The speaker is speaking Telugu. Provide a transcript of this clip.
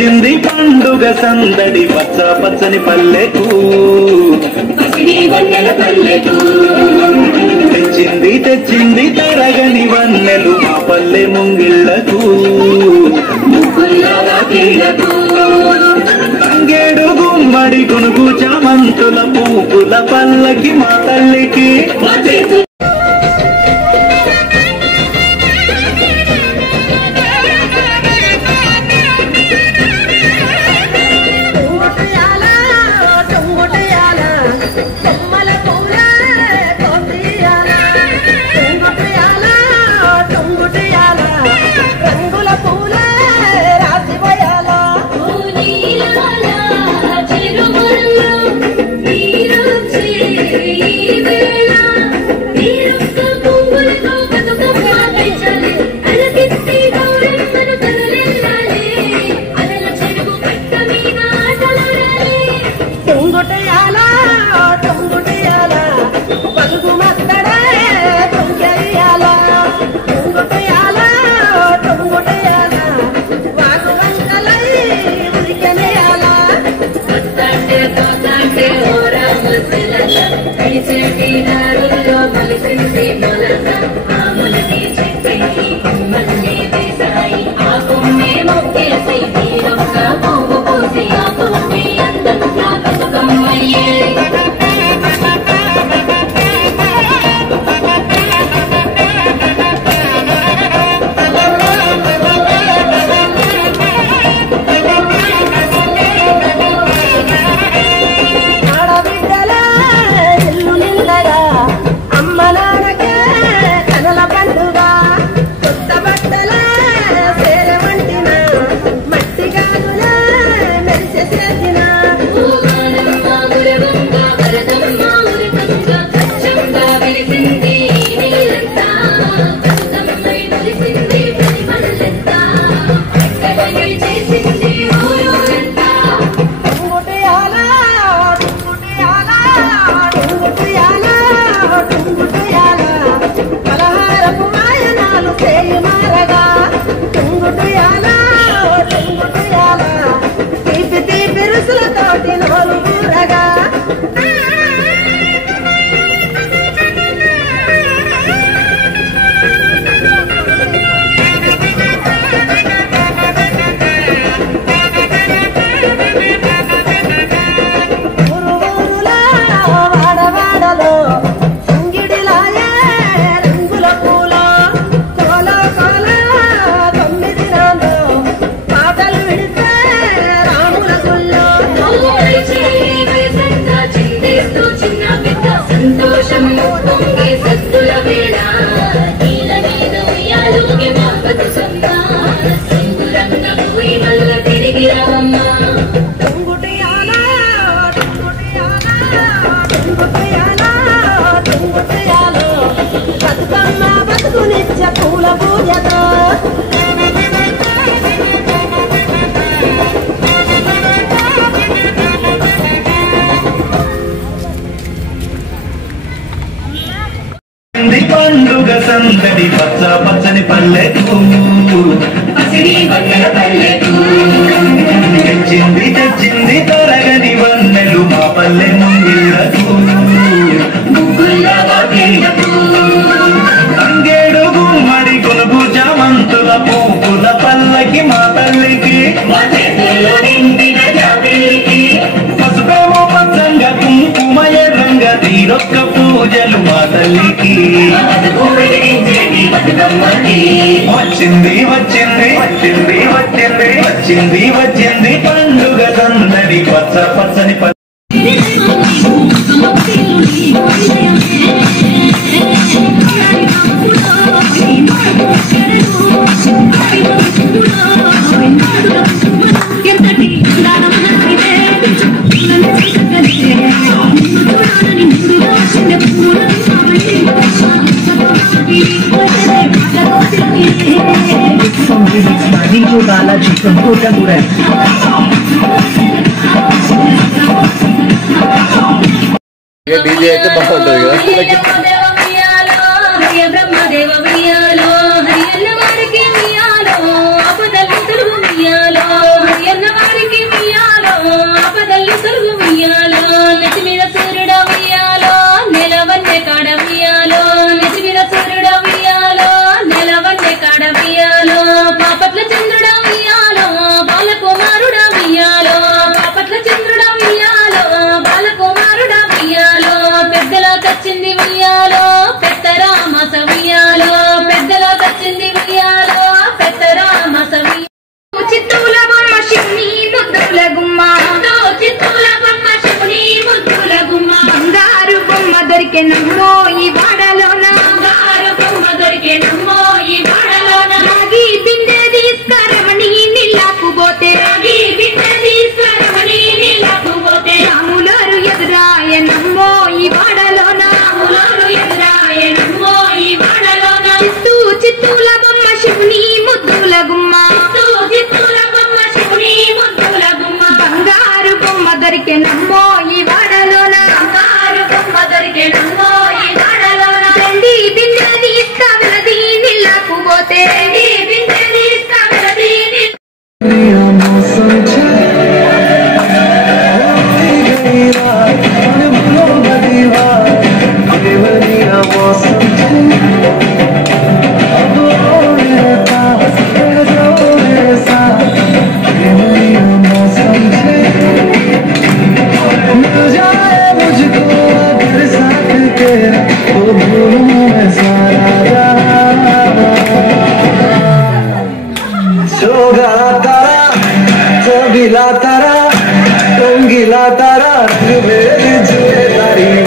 వచ్చింది పండుగ సందడి పచ్చ పచ్చని పల్లెకు తెచ్చింది తరగని వన్నెలు మా పల్లె ముంగిళ్లకు తంగేడు గుమ్మడి గునుగు చామంతుల పూపుల పల్లకి మా తల్లికి పండుగ సందడి పచ్చ పచ్చని పల్లెకు తెచ్చింది తరగని వన్నెలు మా పల్లె ముంగిళ్లకు తంగేడు గుమ్మడి కొనుగు చామంతుల పూపుల పల్లకి మా తల్లికి పసుపేమో పచ్చంగా కుంకుమ ఎర్రంగా తీరొక్క పూజలు మా తల్లికి వచ్చింది పండుగ సందడి పచ్చ పచ్చని DJ Balaji from Kotaguren. ये डीजे అయితే బాగుంటది కదా బ్రహ్మదేవ నెమలి సొలుగు ఉయ్యాలో నెత్తి మీద సూర్యుడ ఉయ్యాలో నెలవన్నె కాడ ఉయ్యాలో నెత్తి మీద సూర్యుడ ఉయ్యాలో నెలవన్నె కాడ ఉయ్యాలో పాపట్ల చంద్రుడ ఉయ్యాలో బాలకుమారుడ ఉయ్యాలో పాపట్ల చంద్రుడ ఉయ్యాలో బాలకుమారుడ ఉయ్యాలో పెద్దలో తెచ్చింది ఉయ్యాలో పెద్దరామస ఉయ్యాలో పెద్దలో తెచ్చింది ఉయ్యాలో పెద్దరామస చిత్తూల బొమ్మ శివుని ముద్దుల గుమ్మ చిత్తూల బొమ్మ శివుని ముద్దుల గుమ్మ బంగారు బొమ్మ దొరికెనమ్మో ఈ వాడలోన బంగారు బొమ్మ దొరికెనమ్మో ఈ వాడలోన రాగి బిందె తీసుకరమణి నీళ్ళకు పోతే రాగి బిందె తీసుకరమణి నీళ్ళకు పోతే రాములారు ఎదురాయనమ్మో ఈ వాడలోన రాములారు ఎదురాయనమ్మో ఈ వాడలోన చిత్తూల బొమ్మ శివుని ముద్దుల గుమ్మ చిత్తూల బొమ్మ శివుని ముద్దుల గుమ్మ బంగారు బొమ్మ దొరికెనమ్మో ఈ వాడలోన బంగారు బొమ్మ దొరికెనమ్మో ఈ వాడలోన వెండి బిందె తీసుకవలది నీళ్ళకు పోతే వెండి బిందె తీసుకవలది गिला तारा रंगीला तारा मेरी जुए तारी